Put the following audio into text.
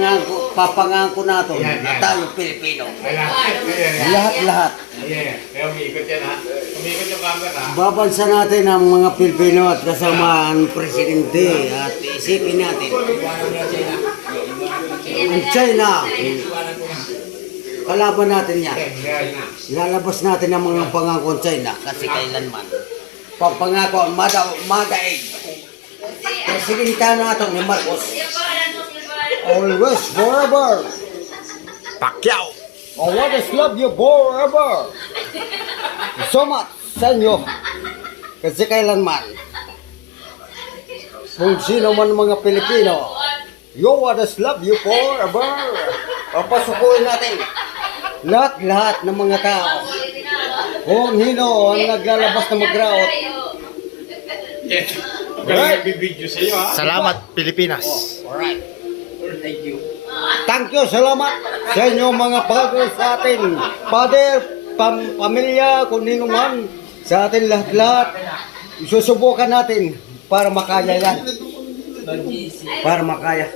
Pangako- Papangako nato na tayo Pilipino. Lahat-lahat. Kaya umikot yan ha. Umikot yung camera. Babansa natin ang mga Pilipino at kasama ang presidente at isipin natin. Ang China, kalaban natin yan. Lalabas natin ang mga pangako ng China kasi kailanman. Papangako ang mada, madaig. Presidente natin ni Marcos. Always, forever. Pacquiao. Always love you forever. So much sa inyo. Kasi kailanman. Kung sino man mga Pilipino, you always love you forever. Papasukuin natin lahat-lahat ng mga tao. Kung hino ang naglalabas na magraot, Yes. Nagbibideo sa iyo ha. Salamat, Pilipinas. Alright. Thank you. Thank you. Salamat sa inyo mga father sa atin. Father, pam pamilya, kung nino man, sa atin lahat-lahat. Susubukan natin para makaya yan. Para makaya.